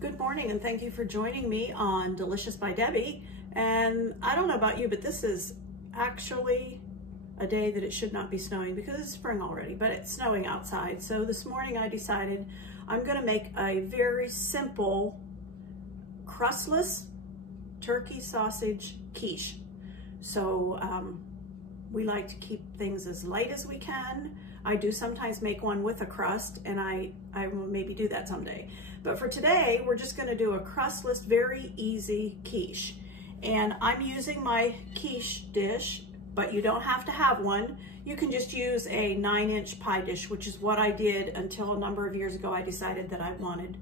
Good morning and thank you for joining me on Delicious by Debbie. And I don't know about you, but this is actually a day that it should not be snowing because it's spring already, but it's snowing outside. So this morning I decided I'm gonna make a very simple crustless turkey sausage quiche. So we like to keep things as light as we can. I do sometimes make one with a crust, and I will maybe do that someday. But for today, we're just gonna do a crustless, very easy quiche. And I'm using my quiche dish, but you don't have to have one. You can just use a 9-inch pie dish, which is what I did until a number of years ago. I decided that I wanted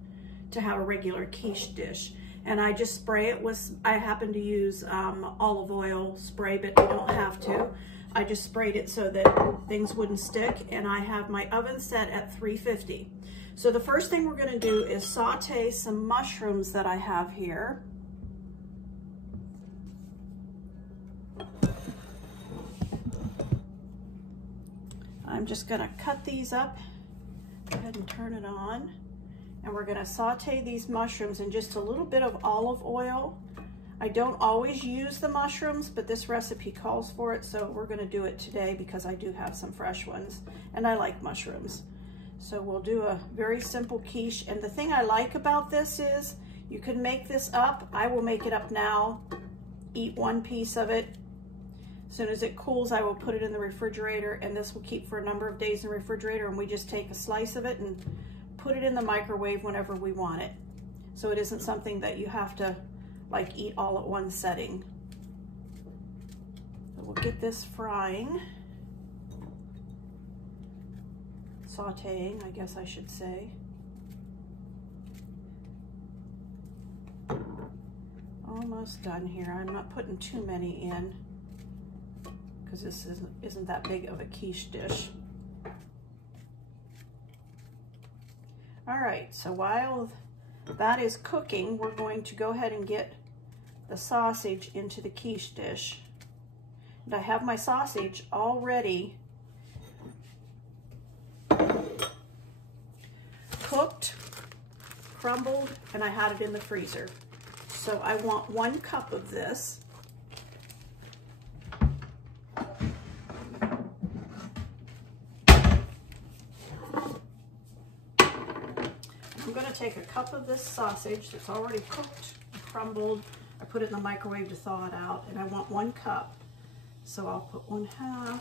to have a regular quiche dish. And I just spray it with, I happen to use olive oil spray, but you don't have to. I just sprayed it so that things wouldn't stick, and I have my oven set at 350. So the first thing we're gonna do is saute some mushrooms that I have here. I'm just gonna cut these up. Go ahead and turn it on. And we're gonna saute these mushrooms in just a little bit of olive oil. I don't always use the mushrooms, but this recipe calls for it, so we're gonna do it today because I do have some fresh ones, and I like mushrooms. So we'll do a very simple quiche, and the thing I like about this is you can make this up. I will make it up now, eat one piece of it. As soon as it cools, I will put it in the refrigerator, and this will keep for a number of days in the refrigerator, and we just take a slice of it and put it in the microwave whenever we want it. So it isn't something that you have to like eat all at one setting. So we'll get this frying, sauteing, I guess I should say. Almost done here. I'm not putting too many in because this isn't that big of a quiche dish. All right, so while that is cooking, we're going to go ahead and get the sausage into the quiche dish. And I have my sausage already cooked, crumbled, and I had it in the freezer. So I want 1 cup of this. I'm gonna take a cup of this sausage that's already cooked and crumbled. I put it in the microwave to thaw it out, and I want 1 cup. So I'll put 1/2,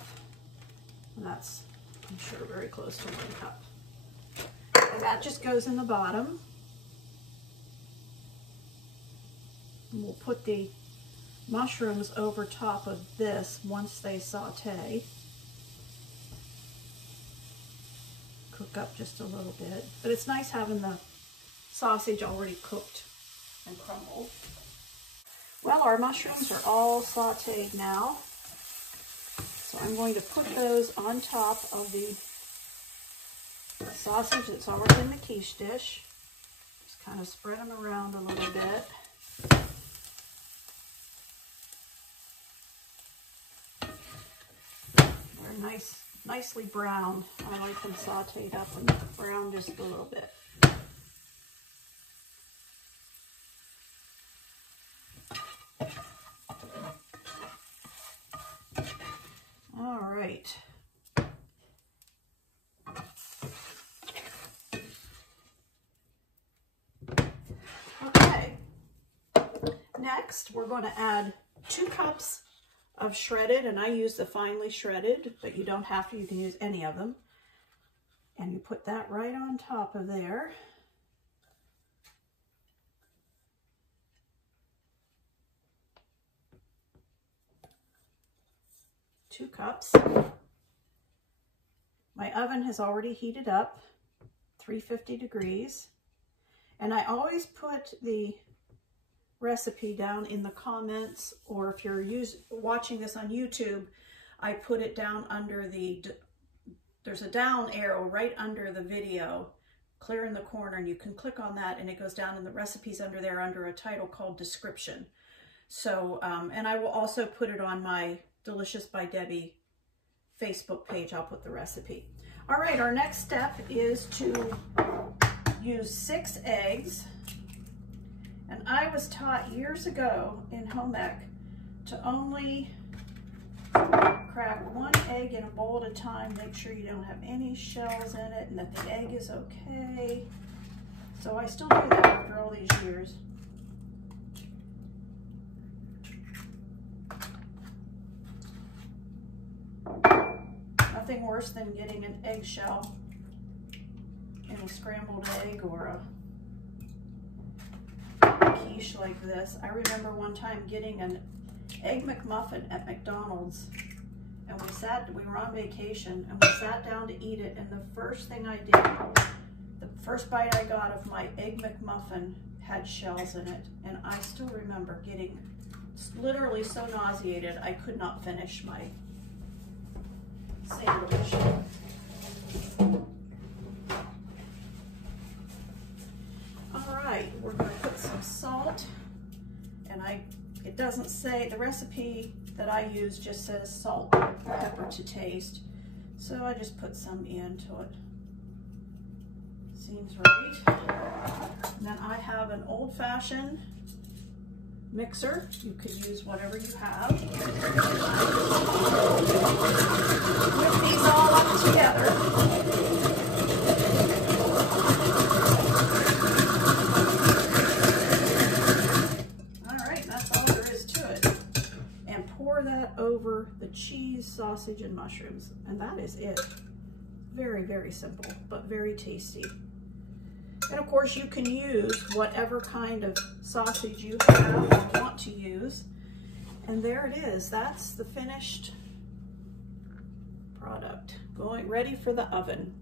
and that's, I'm sure, very close to 1 cup. And that just goes in the bottom. And we'll put the mushrooms over top of this once they saute. Cook up just a little bit, but it's nice having the sausage already cooked and crumbled. Well, our mushrooms are all sauteed now, so I'm going to put those on top of the sausage that's already in the quiche dish. Just kind of spread them around a little bit. They're nicely brown. I like them sauteed up and brown just a little bit. All right. Okay. Next, we're going to add 2 cups of shredded, and I use the finely shredded, but you don't have to. You can use any of them. And you put that right on top of there. Two cups. My oven has already heated up, 350 degrees. And I always put the recipe down in the comments, or if you're watching this on YouTube, I put it down under there's a down arrow right under the video, clear in the corner, and you can click on that and it goes down in the recipes under there under a title called description. So, and I will also put it on my Delicious by Debbie Facebook page. I'll put the recipe. All right, our next step is to use 6 eggs. And I was taught years ago in home ec to only crack one egg in a bowl at a time. Make sure you don't have any shells in it and that the egg is okay. So I still do that after all these years. Nothing worse than getting an eggshell in a scrambled egg or a quiche like this. I remember one time getting an Egg McMuffin at McDonald's, and we were on vacation and we sat down to eat it, and the first thing I did, the first bite I got of my Egg McMuffin had shells in it, and I still remember getting literally so nauseated I could not finish my sandwich. All right, we're going to put some salt, and it doesn't say, the recipe that I use just says salt, pepper to taste, so I just put some into it. Seems right. And then I have an old-fashioned mixer. You could use whatever you have. Whip these all up together. All right, that's all there is to it. And pour that over the cheese, sausage, and mushrooms. And that is it. Very, very simple, but very tasty. And of course, you can use whatever kind of sausage you have and want to use. And there it is. That's the finished product, ready for the oven.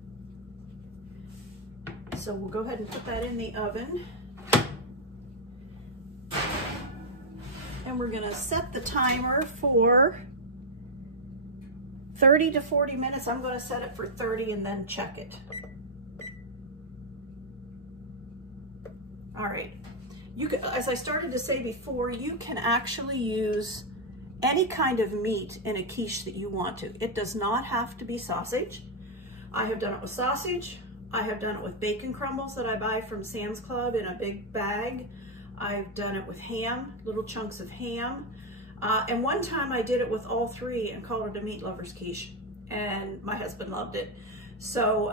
So we'll go ahead and put that in the oven. And we're gonna set the timer for 30 to 40 minutes. I'm gonna set it for 30 and then check it. All right, as I started to say before, you can actually use any kind of meat in a quiche that you want to. It does not have to be sausage. I have done it with sausage. I have done it with bacon crumbles that I buy from Sam's Club in a big bag. I've done it with ham, little chunks of ham. And one time I did it with all three and called it a meat lover's quiche, and my husband loved it. So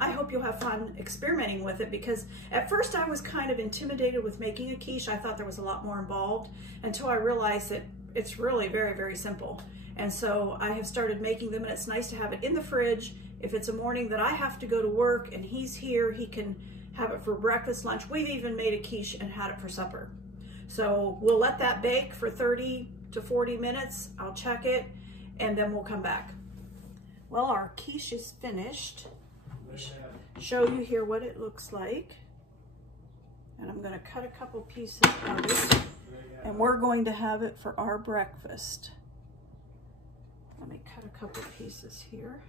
I hope you'll have fun experimenting with it, because at first I was kind of intimidated with making a quiche. I thought there was a lot more involved until I realized that it's really very, very simple. And so I have started making them, and it's nice to have it in the fridge. If it's a morning that I have to go to work and he's here, he can have it for breakfast, lunch. We've even made a quiche and had it for supper. So we'll let that bake for 30 to 40 minutes. I'll check it and then we'll come back. Well, our quiche is finished. Show you here what it looks like. And I'm gonna cut a couple pieces of it, and we're going to have it for our breakfast. Let me cut a couple pieces here.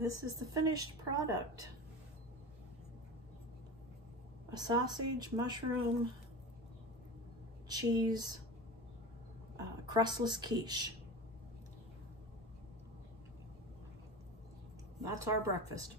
This is the finished product. A sausage, mushroom, cheese, crustless quiche. That's our breakfast.